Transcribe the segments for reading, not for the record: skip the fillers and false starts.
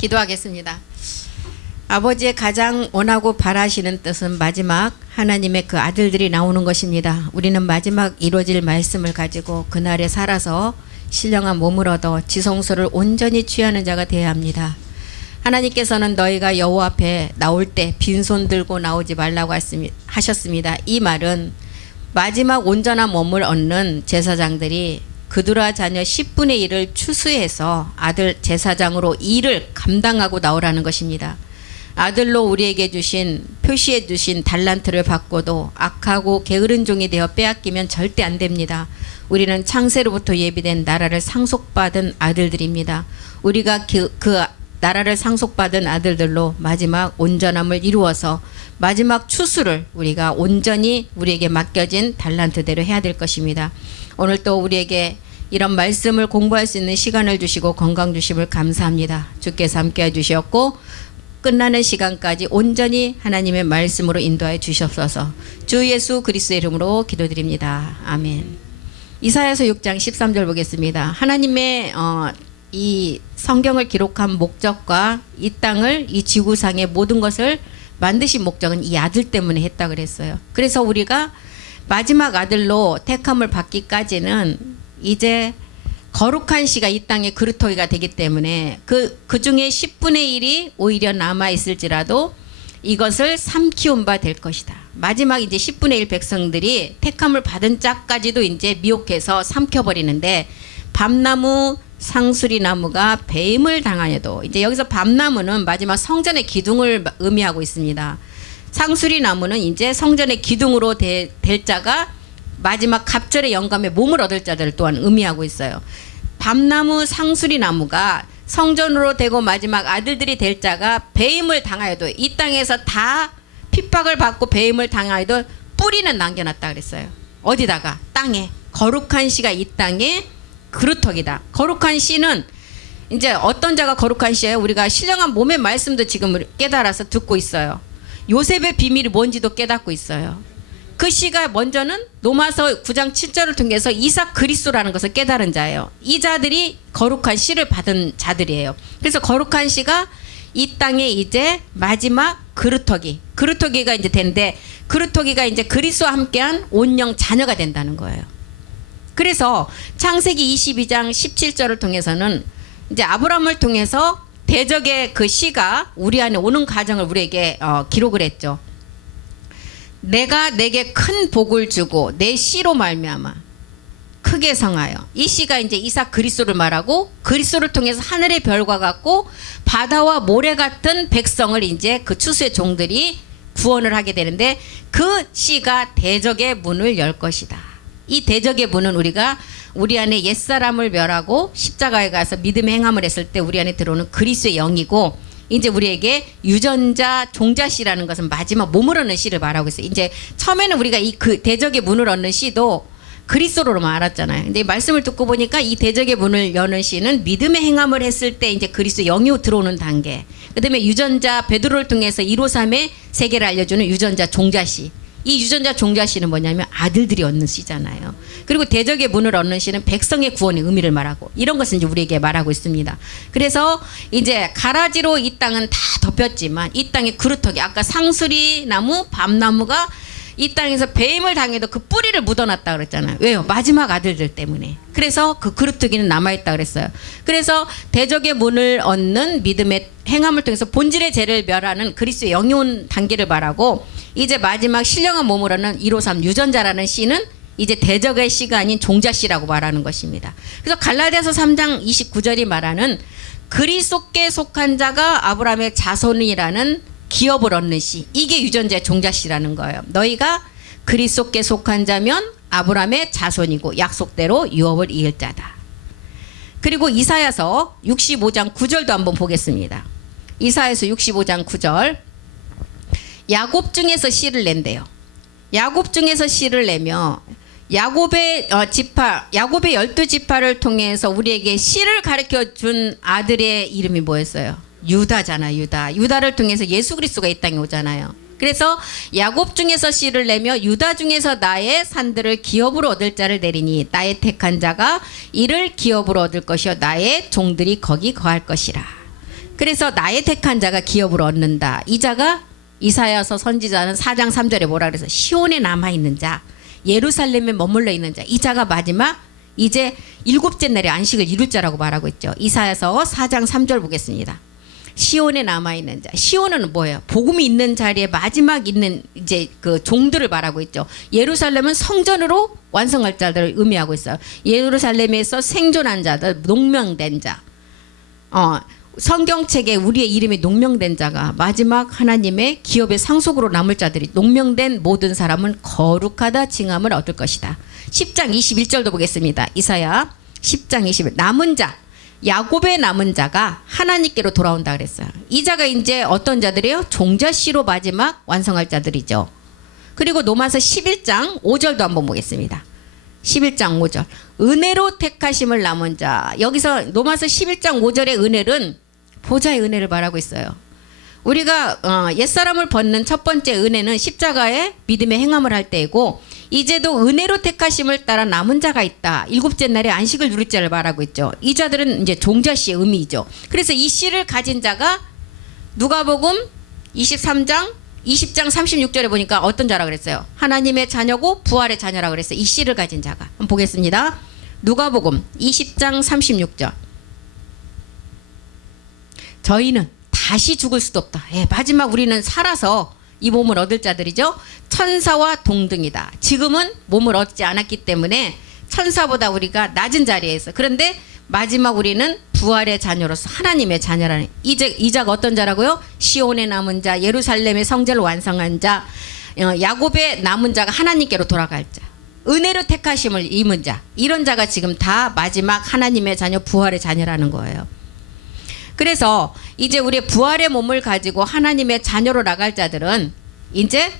기도하겠습니다. 아버지의 가장 원하고 바라시는 뜻은 마지막 하나님의 그 아들들이 나오는 것입니다. 우리는 마지막 이루어질 말씀을 가지고 그날에 살아서 신령한 몸을 얻어 지성소를 온전히 취하는 자가 되어야 합니다. 하나님께서는 너희가 여호와 앞에 나올 때 빈손 들고 나오지 말라고 하셨습니다. 이 말은 마지막 온전한 몸을 얻는 제사장들이 그두라 자녀 10분의 1을 추수해서 아들 제사장으로 일을 감당하고 나오라는 것입니다. 아들로 우리에게 주신 표시해 주신 달란트를 받고도 악하고 게으른 종이 되어 빼앗기면 절대 안 됩니다. 우리는 창세로부터 예비된 나라를 상속받은 아들들입니다. 우리가 그 나라를 상속받은 아들들로 마지막 온전함을 이루어서 마지막 추수를 우리가 온전히 우리에게 맡겨진 달란트대로 해야 될 것입니다. 오늘 또 우리에게 이런 말씀을 공부할 수 있는 시간을 주시고 건강 주심을 감사합니다. 주께서 함께해 주셨고 끝나는 시간까지 온전히 하나님의 말씀으로 인도하여 주시옵소서. 주 예수 그리스도의 이름으로 기도드립니다. 아멘. 이사야서 6장 13절 보겠습니다. 하나님의 이 성경을 기록한 목적과 이 땅을 이 지구상의 모든 것을 만드신 목적은 이 아들 때문에 했다 그랬어요. 그래서 우리가 마지막 아들로 택함을 받기까지는 이제 거룩한 씨가 이 땅의 그루터기가 되기 때문에 그 중에 10분의 1이 오히려 남아 있을지라도 이것을 삼키운 바 될 것이다. 마지막 이제 10분의 1 백성들이 택함을 받은 짝까지도 이제 미혹해서 삼켜버리는데 밤나무 상수리 나무가 배임을 당하여도 이제 여기서 밤나무는 마지막 성전의 기둥을 의미하고 있습니다. 상수리 나무는 이제 성전의 기둥으로 될 자가 마지막 갑절의 영감에 몸을 얻을 자들을 또한 의미하고 있어요. 밤나무 상수리 나무가 성전으로 되고 마지막 아들들이 될 자가 배임을 당하여도 이 땅에서 다 핍박을 받고 배임을 당하여도 뿌리는 남겨놨다 그랬어요. 어디다가? 땅에. 거룩한 씨가 이 땅에 그루터기다. 거룩한 씨는 이제 어떤 자가 거룩한 씨예요? 우리가 신령한 몸의 말씀도 지금 깨달아서 듣고 있어요. 요셉의 비밀이 뭔지도 깨닫고 있어요. 그 씨가 먼저는 로마서 9장 7절을 통해서 이삭 그리스도라는 것을 깨달은 자예요. 이 자들이 거룩한 씨를 받은 자들이에요. 그래서 거룩한 씨가 이 땅에 이제 마지막 그루터기가 이제 되는데 그루터기가 이제 그리스도와 함께한 온영 자녀가 된다는 거예요. 그래서 창세기 22장 17절을 통해서는 이제 아브라함을 통해서 대적의 그 씨가 우리 안에 오는 과정을 우리에게 기록을 했죠. 내가 내게 큰 복을 주고 내 씨로 말미암아 크게 성하여. 이 씨가 이제 이삭 그리스도를 말하고 그리스도를 통해서 하늘의 별과 같고 바다와 모래 같은 백성을 이제 그 추수의 종들이 구원을 하게 되는데 그 씨가 대적의 문을 열 것이다. 이 대적의 문은 우리가 우리 안에 옛사람을 멸하고 십자가에 가서 믿음의 행함을 했을 때 우리 안에 들어오는 그리스도의 영이고 이제 우리에게 유전자 종자 씨라는 것은 마지막 몸을 얻는 씨를 말하고 있어요. 이제 처음에는 우리가 이 그 대적의 문을 얻는 씨도 그리스도로만 알았잖아요. 근데 말씀을 듣고 보니까 이 대적의 문을 여는 씨는 믿음의 행함을 했을 때 이제 그리스도 영이 들어오는 단계. 그다음에 유전자 베드로를 통해서 153의 세계를 알려주는 유전자 종자 씨. 이 유전자 종자 씨는 뭐냐면 아들들이 얻는 씨잖아요. 그리고 대적의 문을 얻는 씨는 백성의 구원의 의미를 말하고 이런 것을 이제 우리에게 말하고 있습니다. 그래서 이제 가라지로 이 땅은 다 덮였지만 이 땅의 그루터기 아까 상수리 나무 밤나무가 이 땅에서 배임을 당해도 그 뿌리를 묻어놨다 그랬잖아요. 왜요? 마지막 아들들 때문에. 그래서 그 그루터기는 남아있다 그랬어요. 그래서 대적의 문을 얻는 믿음의 행함을 통해서 본질의 죄를 멸하는 그리스도의 영이 온 단계를 말하고 이제 마지막 신령한 몸을 얻는 153 유전자라는 씨는 이제 대적의 씨가 아닌 종자 씨라고 말하는 것입니다. 그래서 갈라디아서 3장 29절이 말하는 그리스도께 속한 자가 아브라함의 자손이라는 기업을 얻는 씨. 이게 유전자의 종자 씨라는 거예요. 너희가 그리스도께 속한 자면 아브라함의 자손이고 약속대로 유업을 이을 자다. 그리고 이사야서 65장 9절도 한번 보겠습니다. 이사야서 65장 9절. 야곱 중에서 씨를 낸대요. 야곱 중에서 씨를 내며 야곱의 야곱의 12지파를 통해서 우리에게 씨를 가르쳐 준 아들의 이름이 뭐였어요? 유다잖아. 유다를 통해서 예수 그리스도가 이 땅에 오잖아요. 그래서 야곱 중에서 씨를 내며 유다 중에서 나의 산들을 기업으로 얻을 자를 내리니 나의 택한 자가 이를 기업으로 얻을 것이요 나의 종들이 거기 거할 것이라. 그래서 나의 택한 자가 기업을 얻는다. 이 자가 이사야서 선지자는 4장 3절에 뭐라 그래서 시온에 남아있는 자, 예루살렘에 머물러 있는 자, 이 자가 마지막 이제 일곱째 날에 안식을 이룰 자라고 말하고 있죠. 이사야서 4장 3절 보겠습니다. 시온에 남아있는 자. 시온은 뭐예요? 복음이 있는 자리에 마지막 있는 이제 그 종들을 말하고 있죠. 예루살렘은 성전으로 완성할 자들을 의미하고 있어요. 예루살렘에서 생존한 자들, 농명된 자. 성경책에 우리의 이름이 농명된 자가 마지막 하나님의 기업의 상속으로 남을 자들이 농명된 모든 사람은 거룩하다 칭함을 얻을 것이다. 10장 21절도 보겠습니다. 이사야 10장 21 남은 자 야곱의 남은 자가 하나님께로 돌아온다 그랬어요. 이 자가 이제 어떤 자들이에요? 종자씨로 마지막 완성할 자들이죠. 그리고 로마서 11장 5절도 한번 보겠습니다. 11장 5절 은혜로 택하심을 남은 자. 여기서 로마서 11장 5절의 은혜는 보좌의 은혜를 말하고 있어요. 우리가 옛사람을 벗는 첫 번째 은혜는 십자가의 믿음의 행함을 할 때이고 이제도 은혜로 택하심을 따라 남은 자가 있다. 일곱째 날에 안식을 누릴 자를 말하고 있죠. 이 자들은 이제 종자씨의 의미이죠. 그래서 이 씨를 가진 자가 누가복음 23장 20장 36절에 보니까 어떤 자라 그랬어요? 하나님의 자녀고 부활의 자녀라 그랬어요. 이 씨를 가진 자가. 한번 보겠습니다. 누가복음 20장 36절. 저희는 다시 죽을 수도 없다. 마지막 우리는 살아서 이 몸을 얻을 자들이죠. 천사와 동등이다. 지금은 몸을 얻지 않았기 때문에 천사보다 우리가 낮은 자리에 있어. 그런데 마지막 우리는 부활의 자녀로서 하나님의 자녀라는 이 자가 어떤 자라고요? 시온에 남은 자, 예루살렘의 성전을 완성한 자, 야곱의 남은 자가 하나님께로 돌아갈 자, 은혜로 택하심을 입은 자, 이런 자가 지금 다 마지막 하나님의 자녀, 부활의 자녀라는 거예요. 그래서 이제 우리의 부활의 몸을 가지고 하나님의 자녀로 나갈 자들은 이제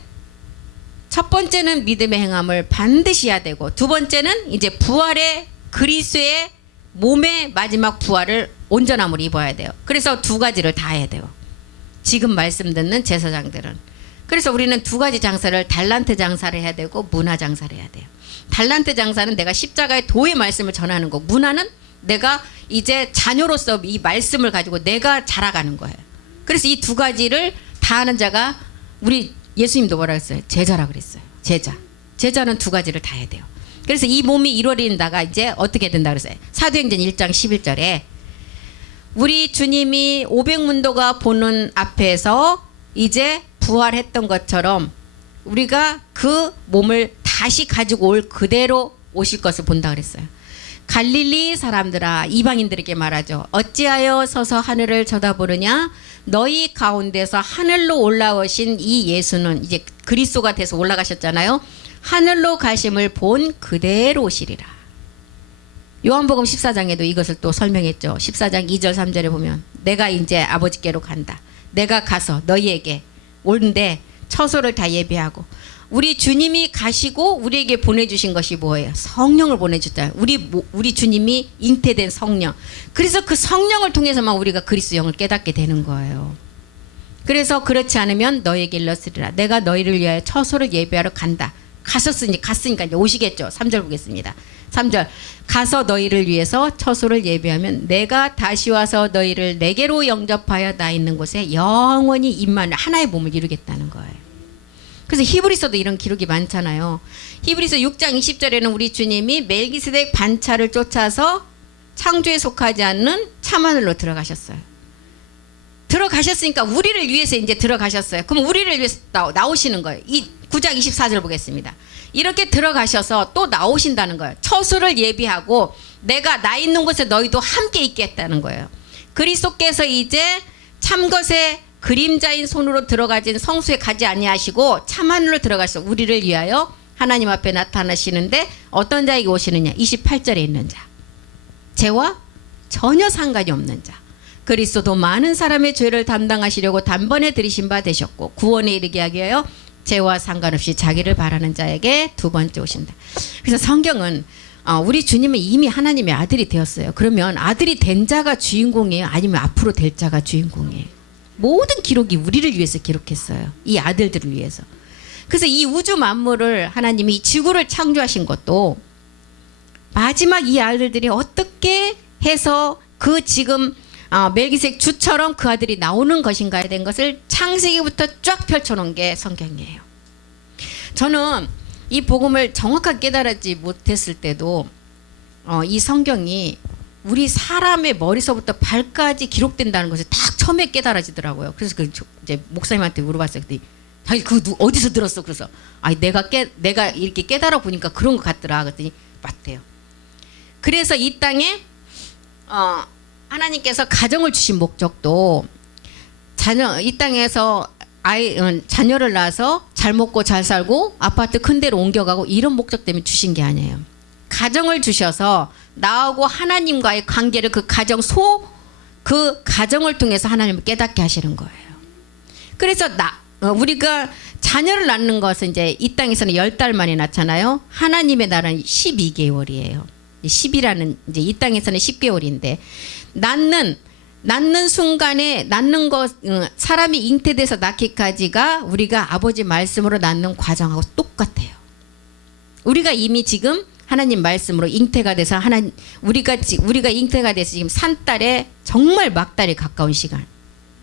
첫 번째는 믿음의 행함을 반드시 해야 되고, 두 번째는 이제 부활의 그리스도의 몸의 마지막 부활을 온전함으로 입어야 돼요. 그래서 두 가지를 다 해야 돼요. 지금 말씀 듣는 제사장들은. 그래서 우리는 두 가지 장사를, 달란트 장사를 해야 되고 문화 장사를 해야 돼요. 달란트 장사는 내가 십자가의 도의 말씀을 전하는 거고, 문화는 내가 이제 자녀로서 이 말씀을 가지고 내가 자라가는 거예요. 그래서 이 두 가지를 다 하는 자가, 우리 예수님도 뭐라 그랬어요? 제자라 그랬어요. 제자. 제자는 두 가지를 다 해야 돼요. 그래서 이 몸이 이루어진다가 이제 어떻게 된다 그랬어요? 사도행전 1장 11절에 우리 주님이 500문도가 보는 앞에서 이제 부활했던 것처럼 우리가 그 몸을 다시 가지고 올 그대로 오실 것을 본다 그랬어요. 갈릴리 사람들아, 이방인들에게 말하죠. 어찌하여 서서 하늘을 쳐다보느냐? 너희 가운데서 하늘로 올라오신 이 예수는 이제 그리스도가 돼서 올라가셨잖아요. 하늘로 가심을 본 그대로 오시리라. 요한복음 14장에도 이것을 또 설명했죠. 14장 2절 3절에 보면 내가 이제 아버지께로 간다. 내가 가서 너희에게 오는데 처소를 다 예비하고. 우리 주님이 가시고 우리에게 보내주신 것이 뭐예요? 성령을 보내줬다. 우리 주님이 잉태된 성령. 그래서 그 성령을 통해서만 우리가 그리스도 영을 깨닫게 되는 거예요. 그래서 그렇지 않으면 너희에게 일렀으리라. 내가 너희를 위하여 처소를 예비하러 간다. 갔으니까 이제 오시겠죠. 3절 보겠습니다. 3절 가서 너희를 위해서 처소를 예비하면 내가 다시 와서 너희를 내게로 영접하여 나 있는 곳에 영원히 임만 하나의 몸을 이루겠다는 거예요. 그래서 히브리서도 이런 기록이 많잖아요. 히브리서 6장 20절에는 우리 주님이 멜기세덱 반차를 쫓아서 창조에 속하지 않는 참하늘로 들어가셨어요. 들어가셨으니까 우리를 위해서 이제 들어가셨어요. 그럼 우리를 위해서 나오시는 거예요. 이 9장 24절 보겠습니다. 이렇게 들어가셔서 또 나오신다는 거예요. 처소를 예비하고 내가 나 있는 곳에 너희도 함께 있겠다는 거예요. 그리스도께서 이제 참것의 그림자인 손으로 들어가진 성수에 가지 아니하시고 참하늘로 들어가셔서 우리를 위하여 하나님 앞에 나타나시는데 어떤 자에게 오시느냐? 28절에 있는 자. 죄와 전혀 상관이 없는 자. 그리스도도 많은 사람의 죄를 담당하시려고 단번에 들이신 바 되셨고 구원에 이르게 하기 위하여 죄와 상관없이 자기를 바라는 자에게 두 번째 오신다. 그래서 성경은 우리 주님은 이미 하나님의 아들이 되었어요. 그러면 아들이 된 자가 주인공이에요? 아니면 앞으로 될 자가 주인공이에요? 모든 기록이 우리를 위해서 기록했어요. 이 아들들을 위해서. 그래서 이 우주 만물을 하나님이 지구를 창조하신 것도 마지막 이 아들들이 어떻게 해서 그 지금 멜기색 주처럼 그 아들이 나오는 것인가에 대한 것을 창세기부터 쫙 펼쳐놓은 게 성경이에요. 저는 이 복음을 정확하게 깨달지 못했을 때도 이 성경이 우리 사람의 머리서부터 발까지 기록된다는 것을 딱 처음에 깨달아지더라고요. 그래서 이제 목사님한테 물어봤어요. 그때 자기 어디서 들었어? 그래서 내가 이렇게 깨달아 보니까 그런 것 같더라. 그랬더니 맞대요. 그래서 이 땅에 하나님께서 가정을 주신 목적도 이 땅에서 자녀를 낳아서 잘 먹고 잘 살고 아파트 큰 데로 옮겨가고 이런 목적 때문에 주신 게 아니에요. 가정을 주셔서 나하고 하나님과의 관계를 그 가정을 통해서 하나님을 깨닫게 하시는 거예요. 그래서 우리가 자녀를 낳는 것은 이제 이 땅에서는 10달 만에 낳잖아요. 하나님의 나라는 12개월이에요. 10이라는 이제 이 땅에서는 10개월인데 낳는 순간에 사람이 잉태돼서 낳기까지가 우리가 아버지 말씀으로 낳는 과정하고 똑같아요. 우리가 이미 지금 하나님 말씀으로 잉태가 돼서 우리가 잉태가 돼서 지금 산달에 정말 막달에 가까운 시간.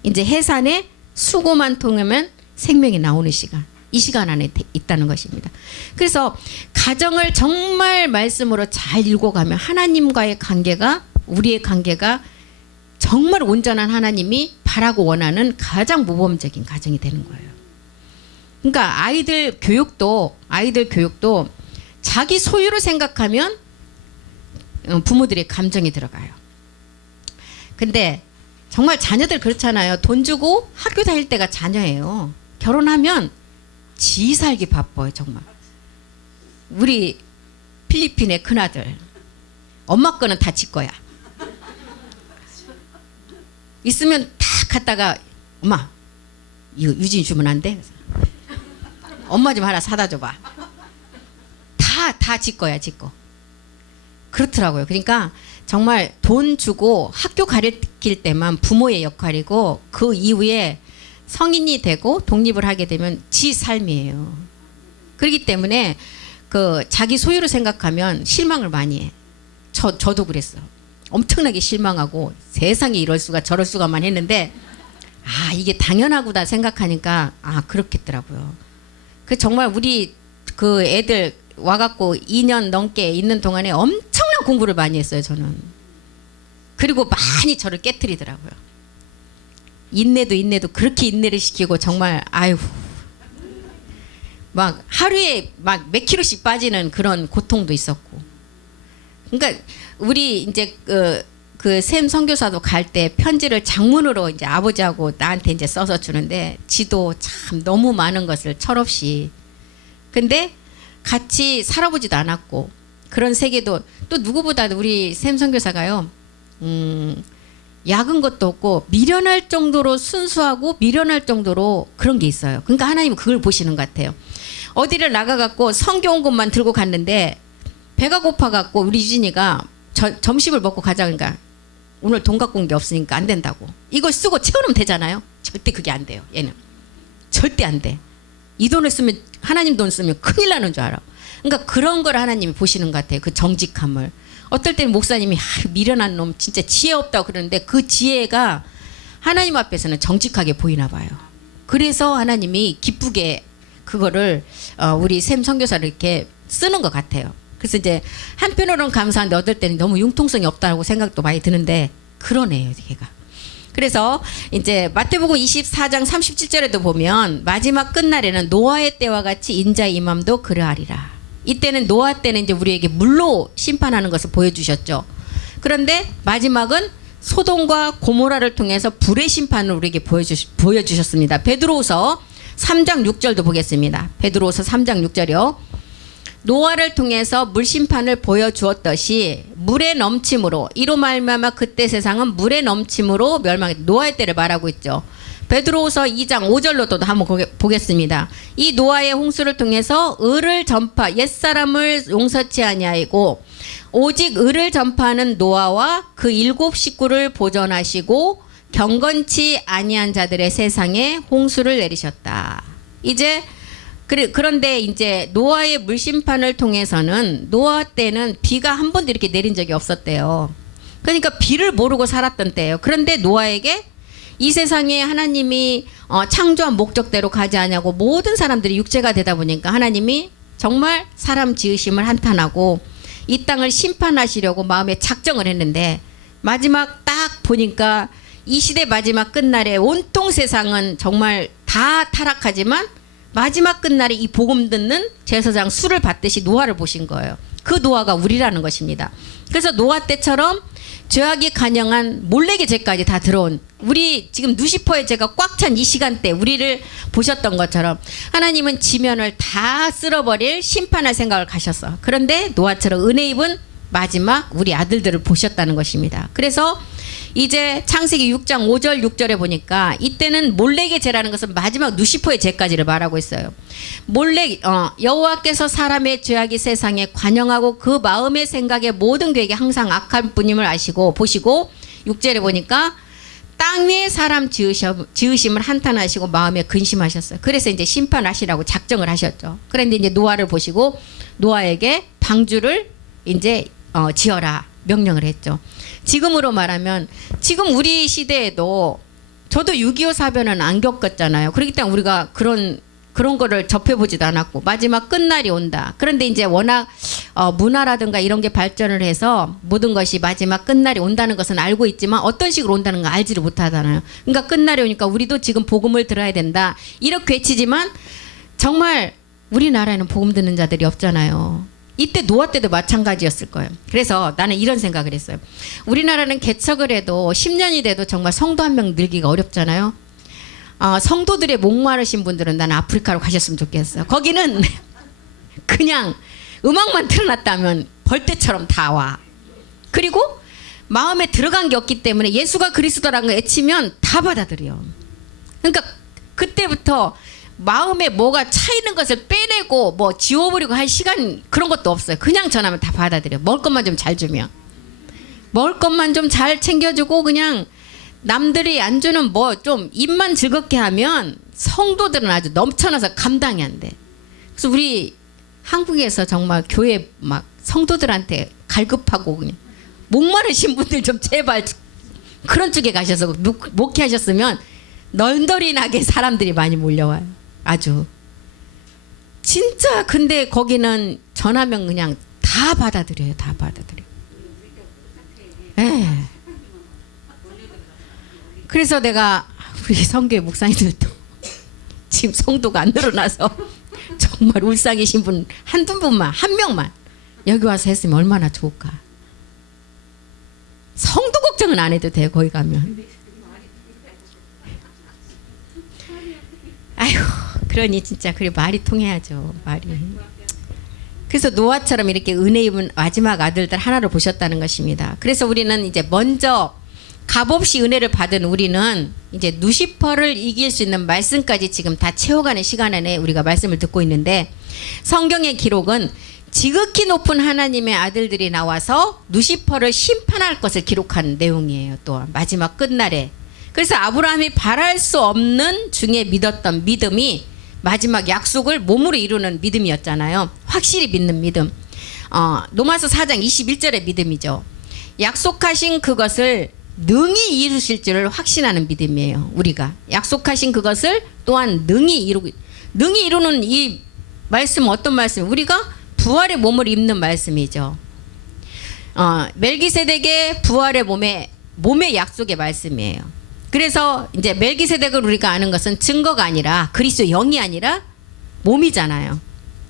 이제 해산에 수고만 통하면 생명이 나오는 시간. 이 시간 안에 있다는 것입니다. 그래서 가정을 정말 말씀으로 잘 읽어가면 하나님과의 관계가 우리의 관계가 정말 온전한 하나님이 바라고 원하는 가장 모범적인 가정이 되는 거예요. 그러니까 아이들 교육도 자기 소유로 생각하면 부모들의 감정이 들어가요. 근데 정말 자녀들 그렇잖아요. 돈 주고 학교 다닐 때가 자녀예요. 결혼하면 지 살기 바빠요. 정말. 우리 필리핀의 큰아들 엄마 거는 다 지 거야. 있으면 다 갖다가 엄마 이거 유진이 주면 안 돼? 엄마 좀 하나 사다 줘봐. 다 지 거야, 지 거. 그렇더라고요. 그러니까 정말 돈 주고 학교 가르칠 때만 부모의 역할이고 그 이후에 성인이 되고 독립을 하게 되면 지 삶이에요. 그렇기 때문에 자기 소유로 생각하면 실망을 많이 해. 저도 그랬어. 엄청나게 실망하고 세상에 이럴 수가 저럴 수가만 했는데 이게 당연하구나 생각하니까 그렇겠더라고요. 정말 우리 애들 와갖고 2년 넘게 있는 동안에 엄청난 공부를 많이 했어요. 저는. 그리고 많이 저를 깨트리더라고요. 인내도 그렇게 인내를 시키고 정말 막 하루에 막 몇 킬로씩 빠지는 그런 고통도 있었고. 그러니까 우리 이제 샘 선교사도 갈 때 편지를 장문으로 이제 아버지하고 나한테 이제 써서 주는데 지도 참 너무 많은 것을 철없이. 근데 같이 살아보지도 않았고 그런 세계도 또 누구보다도 우리 샘 선교사가요. 약은 것도 없고 미련할 정도로 순수하고 미련할 정도로 그런 게 있어요. 그러니까 하나님은 그걸 보시는 것 같아요. 어디를 나가갖고 성경 온 것만 들고 갔는데 배가 고파갖고 우리 유진이가 점심을 먹고 가자. 그러니까 오늘 돈 갖고 온 게 없으니까 안 된다고. 이걸 쓰고 채우면 되잖아요. 절대 그게 안 돼요. 얘는 절대 안 돼. 이 돈을 쓰면 하나님 돈 쓰면 큰일 나는 줄 알아. 그러니까 그런 걸 하나님이 보시는 것 같아요. 그 정직함을. 어떨 때는 목사님이 미련한 놈 진짜 지혜 없다고 그러는데 그 지혜가 하나님 앞에서는 정직하게 보이나 봐요. 그래서 하나님이 기쁘게 그거를 우리 샘 선교사를 이렇게 쓰는 것 같아요. 그래서 이제 한편으로는 감사한데 어떨 때는 너무 융통성이 없다고 생각도 많이 드는데 그러네요, 걔가. 그래서 이제 마태복음 24장 37절에도 보면 마지막 끝날에는 노아의 때와 같이 인자의 임함도 그러하리라. 이때는 노아 때는 이제 우리에게 물로 심판하는 것을 보여주셨죠. 그런데 마지막은 소돔과 고모라를 통해서 불의 심판을 우리에게 보여주셨습니다. 베드로후서 3장 6절도 보겠습니다. 베드로후서 3장 6절이요. 노아를 통해서 물심판을 보여주었듯이 물의 넘침으로 이로 말미암아 그때 세상은 물의 넘침으로 멸망했다. 노아의 때를 말하고 있죠. 베드로후서 2장 5절로도 한번 보겠습니다. 이 노아의 홍수를 통해서 의를 전파 옛사람을 용서치 아니하고 오직 의를 전파하는 노아와 그 7 식구를 보존하시고 경건치 아니한 자들의 세상에 홍수를 내리셨다. 그런데 이제 노아의 물심판을 통해서는 노아 때는 비가 한 번도 이렇게 내린 적이 없었대요. 그러니까 비를 모르고 살았던 때예요. 그런데 노아에게 이 세상에 하나님이 창조한 목적대로 가지 않냐고 모든 사람들이 육체가 되다 보니까 하나님이 정말 사람 지으심을 한탄하고 이 땅을 심판하시려고 마음에 작정을 했는데 마지막 딱 보니까 이 시대 마지막 끝날에 온통 세상은 정말 다 타락하지만 마지막 끝날에 이 복음 듣는 제사장 수를 받듯이 노아를 보신 거예요. 그 노아가 우리라는 것입니다. 그래서 노아 때처럼 죄악이 간영한 몰래의 죄까지 다 들어온 우리 지금 누시퍼의 죄가 꽉 찬 이 시간대 우리를 보셨던 것처럼 하나님은 지면을 다 쓸어버릴 심판할 생각을 가셨어. 그런데 노아처럼 은혜 입은 마지막 우리 아들들을 보셨다는 것입니다. 그래서 이제 창세기 6장 5절 6절에 보니까 이때는 몰렉의 죄라는 것은 마지막 누시퍼의 죄까지를 말하고 있어요. 몰렉 여호와께서 사람의 죄악이 세상에 관영하고 그 마음의 생각의 모든 계획이 항상 악한 뿐임을 아시고 보시고 6절에 보니까 땅 위에 사람 지으심을 한탄하시고 마음에 근심하셨어요. 그래서 이제 심판하시라고 작정을 하셨죠. 그런데 이제 노아를 보시고 노아에게 방주를 이제 지어라 명령을 했죠. 지금으로 말하면 지금 우리 시대에도 저도 6.25 사변은 안 겪었잖아요. 그렇기 때문에 우리가 그런 거를 접해보지도 않았고 마지막 끝날이 온다. 그런데 이제 워낙 문화라든가 이런 게 발전을 해서 모든 것이 마지막 끝날이 온다는 것은 알고 있지만 어떤 식으로 온다는 거 알지를 못하잖아요. 그러니까 끝날이 오니까 우리도 지금 복음을 들어야 된다. 이렇게 외치지만 정말 우리나라에는 복음 듣는 자들이 없잖아요. 이때 노아 때도 마찬가지였을 거예요. 그래서 나는 이런 생각을 했어요. 우리나라는 개척을 해도 10년이 돼도 정말 성도 한 명 늘기가 어렵잖아요. 성도들의 목마르신 분들은 나는 아프리카로 가셨으면 좋겠어요. 거기는 그냥 음악만 틀어놨다면 벌떼처럼 다 와. 그리고 마음에 들어간 게 없기 때문에 예수가 그리스도라는 거 외치면 다 받아들여. 그러니까 그때부터 마음에 뭐가 차 있는 것을 빼내고 뭐 지워버리고 할 시간 그런 것도 없어요. 그냥 전하면 다 받아들여. 먹을 것만 좀 잘 주면. 먹을 것만 좀 잘 챙겨주고 그냥 남들이 안 주는 뭐 좀 입만 즐겁게 하면 성도들은 아주 넘쳐나서 감당이 안 돼. 그래서 우리 한국에서 정말 교회 막 성도들한테 갈급하고 그냥 목마르신 분들 좀 제발 그런 쪽에 가셔서 목회하셨으면 널널이 나게 사람들이 많이 몰려와요. 아주 진짜. 근데 거기는 전하면 그냥 다 받아들여요. 다 받아들여. 예. 그래서 내가 우리 성교회 목사님들도 지금 성도가 안 늘어나서 정말 울상이신 분 한두 분만 한 명만 여기 와서 했으면 얼마나 좋을까. 성도 걱정은 안 해도 돼요. 거기 가면. 아이고 그러니 진짜 그래 말이 통해야죠. 말이. 그래서 노아처럼 이렇게 은혜 입은 마지막 아들들 하나를 보셨다는 것입니다. 그래서 우리는 이제 먼저 값없이 은혜를 받은 우리는 이제 누시퍼를 이길 수 있는 말씀까지 지금 다 채워가는 시간 안에 우리가 말씀을 듣고 있는데 성경의 기록은 지극히 높은 하나님의 아들들이 나와서 누시퍼를 심판할 것을 기록한 내용이에요. 또 마지막 끝날에. 그래서 아브라함이 바랄 수 없는 중에 믿었던 믿음이 마지막 약속을 몸으로 이루는 믿음이었잖아요. 확실히 믿는 믿음. 로마서 4장 21절의 믿음이죠. 약속하신 그것을 능히 이루실 줄을 확신하는 믿음이에요. 우리가 약속하신 그것을 또한 능히 이루는 이 말씀은 어떤 말씀이에요? 우리가 부활의 몸을 입는 말씀이죠. 멜기세덱의 부활의 몸의 약속의 말씀이에요. 그래서 이제 멜기세덱을 우리가 아는 것은 증거가 아니라 그리스도의 영이 아니라 몸이잖아요.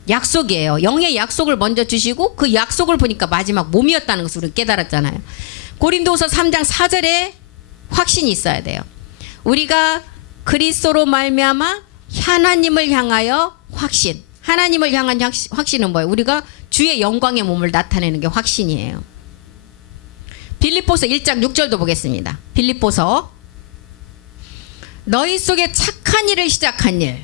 약속이에요. 영의 약속을 먼저 주시고 그 약속을 보니까 마지막 몸이었다는 것을 우리가 깨달았잖아요. 고린도서 3장 4절에 확신이 있어야 돼요. 우리가 그리스도로 말미암아 하나님을 향하여 확신. 하나님을 향한 확신은 뭐예요? 우리가 주의 영광의 몸을 나타내는 게 확신이에요. 빌립보서 1장 6절도 보겠습니다. 빌립보서 너희 속에 착한 일을 시작한 일.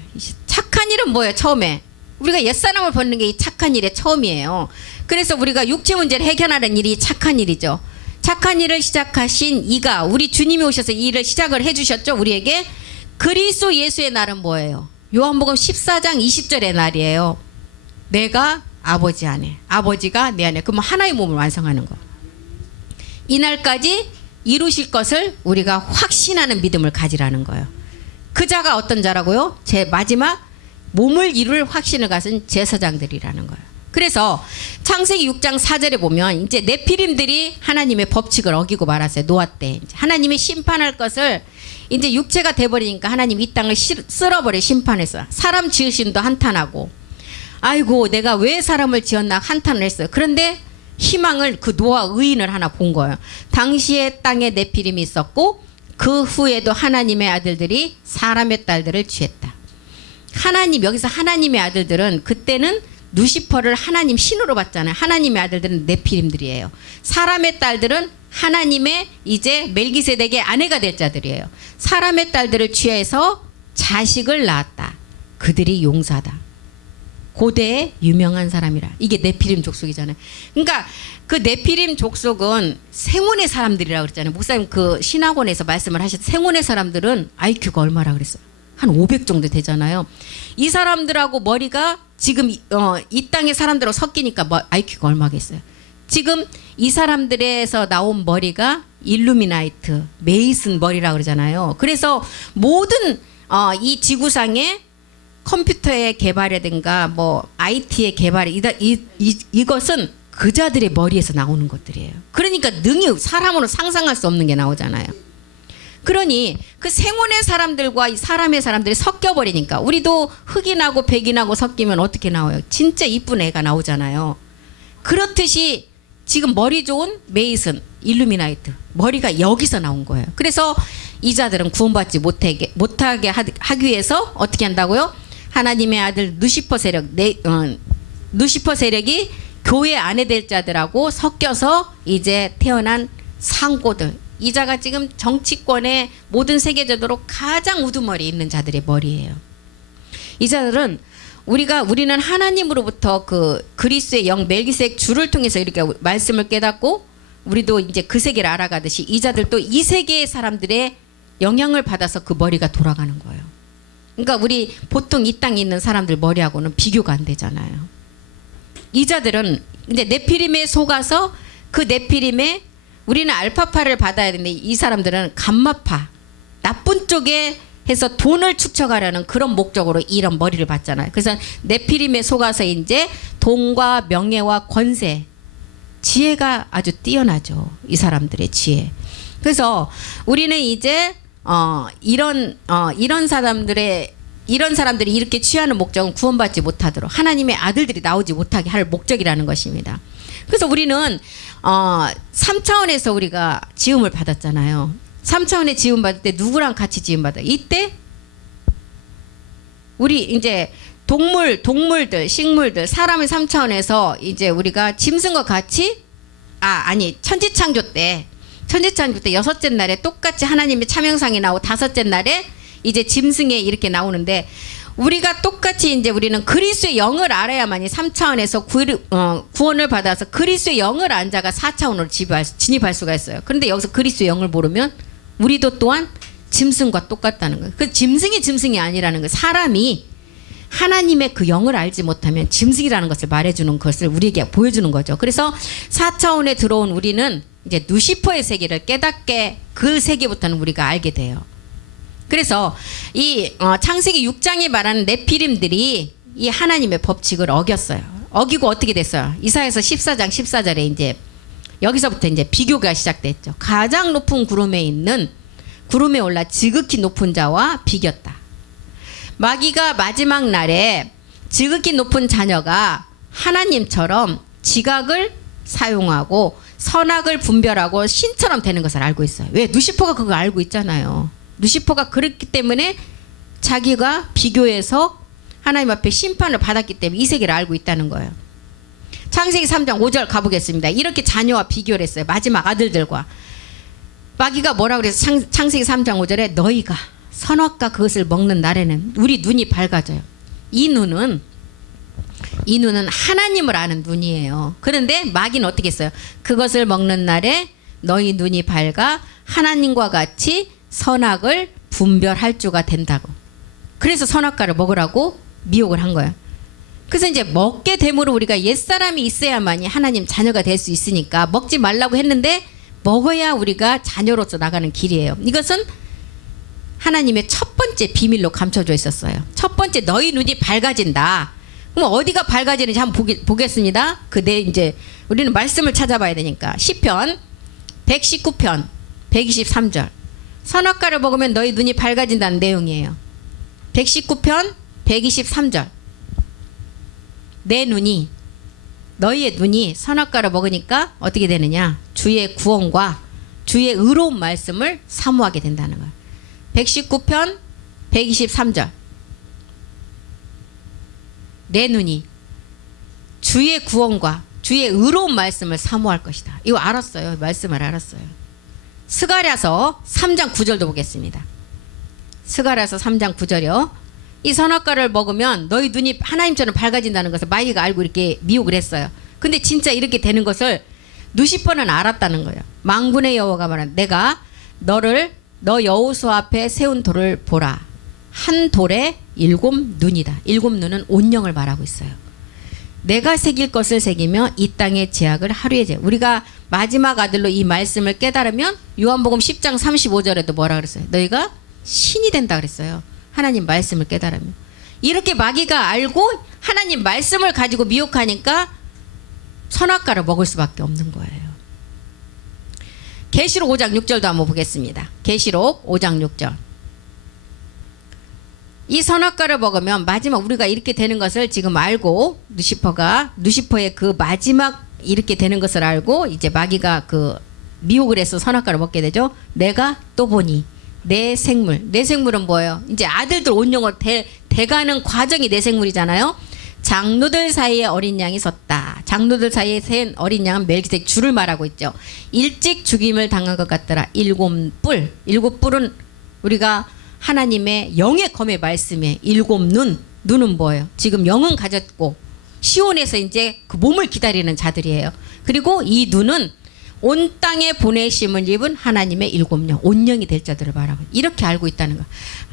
착한 일은 뭐예요? 처음에 우리가 옛사람을 벗는 게 이 착한 일의 처음이에요. 그래서 우리가 육체 문제를 해결하는 일이 착한 일이죠. 착한 일을 시작하신 이가 우리 주님이 오셔서 이 일을 시작을 해주셨죠. 우리에게. 그리스도 예수의 날은 뭐예요? 요한복음 14장 20절의 날이에요. 내가 아버지 안에, 아버지가 내 안에. 그러면 하나의 몸을 완성하는 거. 이날까지 이루실 것을 우리가 확신하는 믿음을 가지라는 거예요. 그 자가 어떤 자라고요? 제 마지막 몸을 이룰 확신을 가진 제사장들이라는 거예요. 그래서 창세기 6장 4절에 보면 이제 네피림들이 하나님의 법칙을 어기고 말았어요. 노아 때 하나님이 심판할 것을 이제 육체가 돼버리니까 하나님 이 땅을 쓸어버려 심판했어요. 사람 지으심도 한탄하고, 아이고 내가 왜 사람을 지었나 한탄을 했어요. 그런데 희망을 그 노아 의인을 하나 본 거예요. 당시에 땅에 네피림이 있었고 그 후에도 하나님의 아들들이 사람의 딸들을 취했다. 하나님, 여기서 하나님의 아들들은 그때는 누시퍼를 하나님 신으로 봤잖아요. 하나님의 아들들은 네피림들이에요. 사람의 딸들은 하나님의 이제 멜기세덱의 아내가 될 자들이에요. 사람의 딸들을 취해서 자식을 낳았다. 그들이 용사다. 고대의 유명한 사람이라. 이게 네피림 족속이잖아요. 그러니까 그 네피림 족속은 생원의 사람들이라고 그랬잖아요. 목사님 그 신학원에서 말씀을 하셨어요. 생원의 사람들은 IQ가 얼마라 그랬어요? 한 500 정도 되잖아요. 이 사람들하고 머리가 지금 이 땅의 사람들하고 섞이니까 IQ가 얼마겠어요? 지금 이 사람들에서 나온 머리가 일루미나이트, 메이슨 머리라고 그러잖아요. 그래서 모든 이 지구상에 컴퓨터의 개발이라든가 뭐 IT의 개발 이것은 그자들의 머리에서 나오는 것들이에요. 그러니까 능히 사람으로 상상할 수 없는 게 나오잖아요. 그러니 그 생원의 사람들과 이 사람의 사람들이 섞여버리니까 우리도 흑인하고 백인하고 섞이면 어떻게 나와요? 진짜 이쁜 애가 나오잖아요. 그렇듯이 지금 머리 좋은 메이슨, 일루미나이트 머리가 여기서 나온 거예요. 그래서 이 자들은 구원받지 못하게 하기 위해서 어떻게 한다고요? 하나님의 아들 누시퍼 세력이 교회 안에 될 자들하고 섞여서 이제 태어난 상고들. 이 자가 지금 정치권의 모든 세계적으로 가장 우두머리 있는 자들의 머리예요. 이 자들은 우리는 하나님으로부터 그 그리스의 영 멜기세덱 주를 통해서 이렇게 말씀을 깨닫고 우리도 이제 그 세계를 알아가듯이 이 자들도 이 세계의 사람들의 영향을 받아서 그 머리가 돌아가는 거예요. 그러니까 우리 보통 이 땅에 있는 사람들 머리하고는 비교가 안 되잖아요. 이 자들은 이제 네피림에 속아서 그 네피림에 우리는 알파파를 받아야 되는데 이 사람들은 감마파, 나쁜 쪽에 해서 돈을 축적하려는 그런 목적으로 이런 머리를 받잖아요. 그래서 네피림에 속아서 이제 돈과 명예와 권세, 지혜가 아주 뛰어나죠. 이 사람들의 지혜. 그래서 우리는 이제 이런 사람들이 이렇게 취하는 목적은 구원받지 못하도록 하나님의 아들들이 나오지 못하게 할 목적이라는 것입니다. 그래서 우리는 3차원에서 우리가 지음을 받았잖아요. 3차원의 지음 받을 때 누구랑 같이 지음 받아요? 이때 우리 이제 동물들, 식물들, 사람의 3차원에서 이제 우리가 짐승과 같이 천지창조 때 여섯째 날에 똑같이 하나님의 참형상이 나오고 다섯째 날에 이제 짐승에 이렇게 나오는데 우리가 똑같이 이제 우리는 그리스도의 영을 알아야만이 3차원에서 구원을 받아서 그리스도의 영을 안 자가 4차원으로 진입할 수가 있어요. 그런데 여기서 그리스도의 영을 모르면 우리도 또한 짐승과 똑같다는 거예요. 그 짐승이 아니라는 거예요. 사람이 하나님의 그 영을 알지 못하면 짐승이라는 것을 말해주는 것을 우리에게 보여주는 거죠. 그래서 4차원에 들어온 우리는 이제 누시퍼의 세계를 깨닫게 그 세계부터는 우리가 알게 돼요. 그래서 이 창세기 6장에 말하는 네피림들이 이 하나님의 법칙을 어겼어요. 어기고 어떻게 됐어요? 이사야서 14장 14절에 이제 여기서부터 이제 비교가 시작됐죠. 가장 높은 구름에 올라 지극히 높은 자와 비겼다. 마귀가 마지막 날에 지극히 높은 자녀가 하나님처럼 지각을 사용하고 선악을 분별하고 신처럼 되는 것을 알고 있어요. 왜? 누시퍼가 그거 알고 있잖아요. 누시퍼가 그랬기 때문에 자기가 비교해서 하나님 앞에 심판을 받았기 때문에 이 세계를 알고 있다는 거예요. 창세기 3장 5절 가보겠습니다. 이렇게 자녀와 비교를 했어요. 마지막 아들들과. 마귀가 뭐라고 그래서 창세기 3장 5절에 너희가 선악과 그것을 먹는 날에는 우리 눈이 밝아져요. 이 눈은 하나님을 아는 눈이에요. 그런데 마귀는 어떻게 했어요? 그것을 먹는 날에 너희 눈이 밝아 하나님과 같이 선악을 분별할 주가 된다고. 그래서 선악과를 먹으라고 미혹을 한 거예요. 그래서 이제 먹게 됨으로 우리가 옛사람이 있어야만이 하나님 자녀가 될 수 있으니까 먹지 말라고 했는데 먹어야 우리가 자녀로서 나가는 길이에요. 이것은 하나님의 첫 번째 비밀로 감춰져 있었어요. 첫 번째, 너희 눈이 밝아진다. 그럼 어디가 밝아지는지 한번 보겠습니다. 이제 우리는 말씀을 찾아봐야 되니까. 시편 119편 123절. 선악과를 먹으면 너희 눈이 밝아진다는 내용이에요. 119편 123절. 너희의 눈이 선악과를 먹으니까 어떻게 되느냐? 주의 구원과 주의 의로운 말씀을 사모하게 된다는 거예요. 119편 123절. 내 눈이 주의 구원과 주의 의로운 말씀을 사모할 것이다. 이거 알았어요. 말씀을 알았어요. 스가랴서 3장 9절도 보겠습니다. 스가랴서 3장 9절이요. 이 선악과를 먹으면 너희 눈이 하나님처럼 밝아진다는 것을 마귀가 알고 이렇게 미혹을 했어요. 근데 진짜 이렇게 되는 것을 루시퍼는 알았다는 거예요. 만군의 여호와가 말한, 내가 너 여호수 앞에 세운 돌을 보라. 한 돌에 7 눈이다. 7 눈은 온영을 말하고 있어요. 내가 새길 것을 새기며 이 땅의 제약을 하루에 재. 우리가 마지막 아들로 이 말씀을 깨달으면 요한복음 10장 35절에도 뭐라 그랬어요? 너희가 신이 된다 그랬어요. 하나님 말씀을 깨달으면. 이렇게 마귀가 알고 하나님 말씀을 가지고 미혹하니까 선악과를 먹을 수밖에 없는 거예요. 계시록 5장 6절도 한번 보겠습니다. 계시록 5장 6절. 이 선악과를 먹으면 마지막 우리가 이렇게 되는 것을 지금 알고, 루시퍼의 그 마지막 이렇게 되는 것을 알고 이제 마귀가 그 미혹을 해서 선악과를 먹게 되죠. 내가 또 보니 내 생물은 뭐예요? 이제 아들들 온영으로 돼가는 과정이 내 생물이잖아요. 장로들 사이에 어린 양이 섰다. 장로들 사이에 센 어린 양은 멜기세덱 주를 말하고 있죠. 일찍 죽임을 당한 것 같더라. 7뿔은 우리가 하나님의 영의 검의 말씀에 7 눈은 뭐예요? 지금 영은 가졌고 시온에서 이제 그 몸을 기다리는 자들이에요. 그리고 이 눈은 온 땅에 보내심을 입은 하나님의 7 영, 온영이 될 자들을 말하고 이렇게 알고 있다는 거.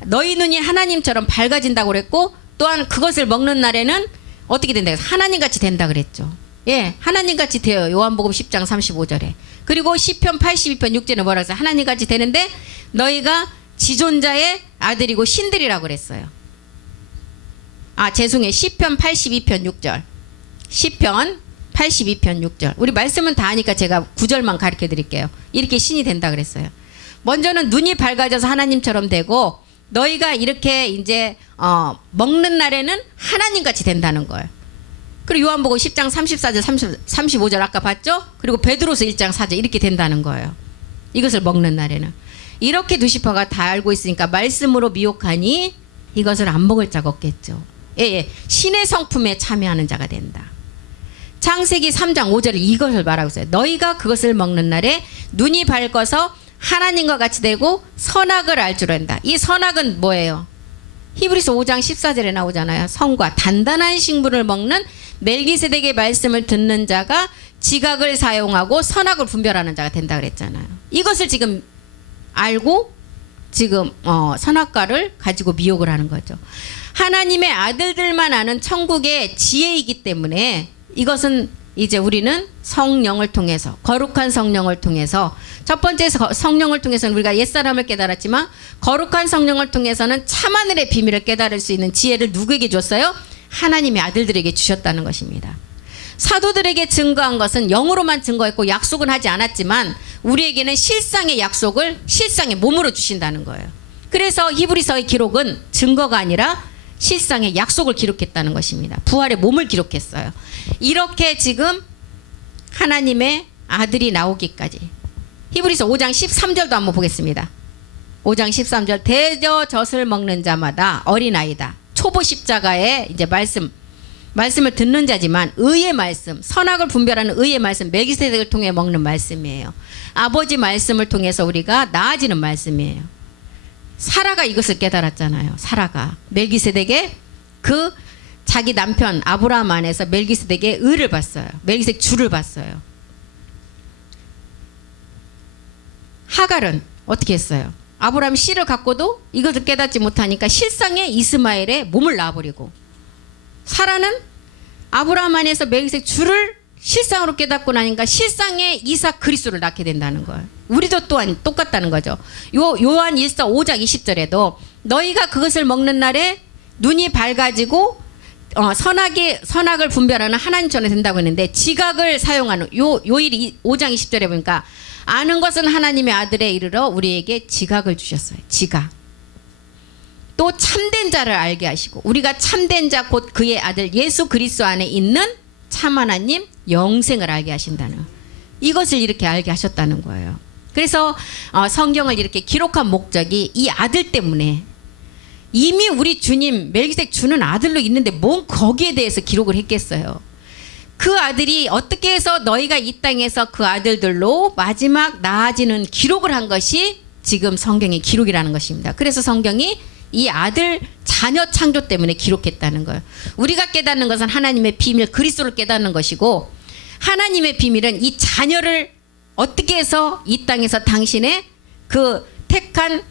너희 눈이 하나님처럼 밝아진다고 그랬고, 또한 그것을 먹는 날에는 어떻게 된다? 하나님같이 된다 그랬죠. 예, 하나님같이 돼요. 요한복음 10장 35절에. 그리고 시편 82편 6절에 뭐라고 했어요? 하나님같이 되는데 너희가 지존자의 아들이고 신들이라고 그랬어요. 시편 82편 6절. 시편 82편 6절. 우리 말씀은 다 아니까 제가 9절만 가르쳐 드릴게요. 이렇게 신이 된다 그랬어요. 먼저는 눈이 밝아져서 하나님처럼 되고, 너희가 이렇게 이제 먹는 날에는 하나님같이 된다는 거예요. 그리고 요한복음 10장 34절 35절 아까 봤죠? 그리고 베드로서 1장 4절 이렇게 된다는 거예요. 이것을 먹는 날에는. 이렇게 루시퍼가 다 알고 있으니까 말씀으로 미혹하니 이것을 안 먹을 자가 없겠죠. 예. 신의 성품에 참여하는 자가 된다. 창세기 3장 5절에 이것을 말하고 있어요. 너희가 그것을 먹는 날에 눈이 밝아서 하나님과 같이 되고 선악을 알 줄 안다. 이 선악은 뭐예요? 히브리서 5장 14절에 나오잖아요. 성과 단단한 식물을 먹는 멜기세덱의 말씀을 듣는 자가 지각을 사용하고 선악을 분별하는 자가 된다 그랬잖아요. 이것을 지금 알고 지금 선악과를 가지고 미혹을 하는 거죠. 하나님의 아들들만 아는 천국의 지혜이기 때문에 이것은 이제 우리는 성령을 통해서, 거룩한 성령을 통해서, 첫 번째 성령을 통해서는 우리가 옛사람을 깨달았지만 거룩한 성령을 통해서는 참하늘의 비밀을 깨달을 수 있는 지혜를 누구에게 줬어요? 하나님의 아들들에게 주셨다는 것입니다. 사도들에게 증거한 것은 영으로만 증거했고 약속은 하지 않았지만 우리에게는 실상의 약속을 실상의 몸으로 주신다는 거예요. 그래서 히브리서의 기록은 증거가 아니라 실상의 약속을 기록했다는 것입니다. 부활의 몸을 기록했어요. 이렇게 지금 하나님의 아들이 나오기까지. 히브리서 5장 13절도 한번 보겠습니다. 5장 13절. 대저 젖을 먹는 자마다 어린아이다. 초보 십자가의 이제 말씀을 듣는 자지만 의의 말씀, 선악을 분별하는 의의 말씀, 멜기세덱을 통해 먹는 말씀이에요. 아버지 말씀을 통해서 우리가 나아지는 말씀이에요. 사라가 이것을 깨달았잖아요. 사라가 멜기세덱의 그 자기 남편 아브라함 안에서 멜기세덱의 의를 봤어요. 멜기세덱 주를 봤어요. 하갈은 어떻게 했어요? 아브라함 씨를 갖고도 이것을 깨닫지 못하니까 실상의 이스마엘의 몸을 낳아버리고, 사라는 아브라함 안에서 멜기세덱 주를 실상으로 깨닫고 나니까 실상의 이삭 그리스도를 낳게 된다는 거예요. 우리도 또한 똑같다는 거죠. 요한 1서 5장 20절에도 너희가 그것을 먹는 날에 눈이 밝아지고 선악을 분별하는 하나님 전에 된다고 했는데, 지각을 사용하는 요일 5장 20절에 보니까 아는 것은 하나님의 아들에 이르러 우리에게 지각을 주셨어요. 지각. 또 참된 자를 알게 하시고, 우리가 참된 자 곧 그의 아들 예수 그리스도 안에 있는 참 하나님 영생을 알게 하신다는, 이것을 이렇게 알게 하셨다는 거예요. 그래서 성경을 이렇게 기록한 목적이 이 아들 때문에, 이미 우리 주님 멜기세덱 주는 아들로 있는데 뭔 거기에 대해서 기록을 했겠어요. 그 아들이 어떻게 해서 너희가 이 땅에서 그 아들들로 마지막 나아지는 기록을 한 것이 지금 성경의 기록이라는 것입니다. 그래서 성경이 이 아들 자녀 창조 때문에 기록했다는 거예요. 우리가 깨닫는 것은 하나님의 비밀 그리스도를 깨닫는 것이고, 하나님의 비밀은 이 자녀를 어떻게 해서 이 땅에서 당신의 그 택한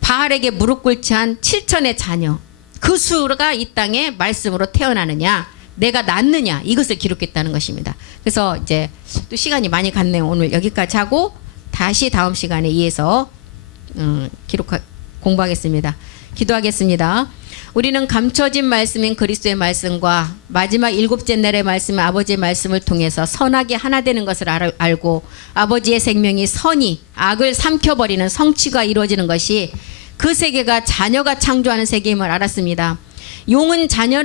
바알에게 무릎 꿇지 한 7천의 자녀, 그 수가 이 땅에 말씀으로 태어나느냐, 내가 낳느냐, 이것을 기록했다는 것입니다. 그래서 이제 또 시간이 많이 갔네요. 오늘 여기까지 하고 다시 다음 시간에 이어서 공부하겠습니다. 기도하겠습니다. 우리는 감춰진 말씀인 그리스도의 말씀과 마지막 일곱째 날의 말씀인 아버지의 말씀을 통해서 선악이 하나 되는 것을 알고, 아버지의 생명이 선이 악을 삼켜버리는 성취가 이루어지는 것이 그 세계가 자녀가 창조하는 세계임을 알았습니다. 용은 자녀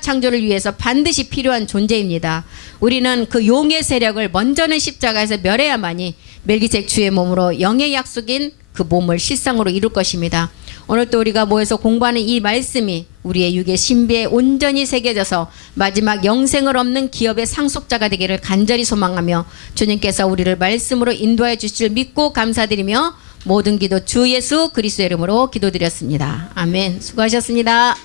창조를 위해서 반드시 필요한 존재입니다. 우리는 그 용의 세력을 먼저는 십자가에서 멸해야만이 멜기세덱 주의 몸으로 영의 약속인 그 몸을 실상으로 이룰 것입니다. 오늘 또 우리가 모여서 공부하는 이 말씀이 우리의 육의 신비에 온전히 새겨져서 마지막 영생을 얻는 기업의 상속자가 되기를 간절히 소망하며, 주님께서 우리를 말씀으로 인도해 주실 줄 믿고 감사드리며 모든 기도 주 예수 그리스도의 이름으로 기도드렸습니다. 아멘. 수고하셨습니다.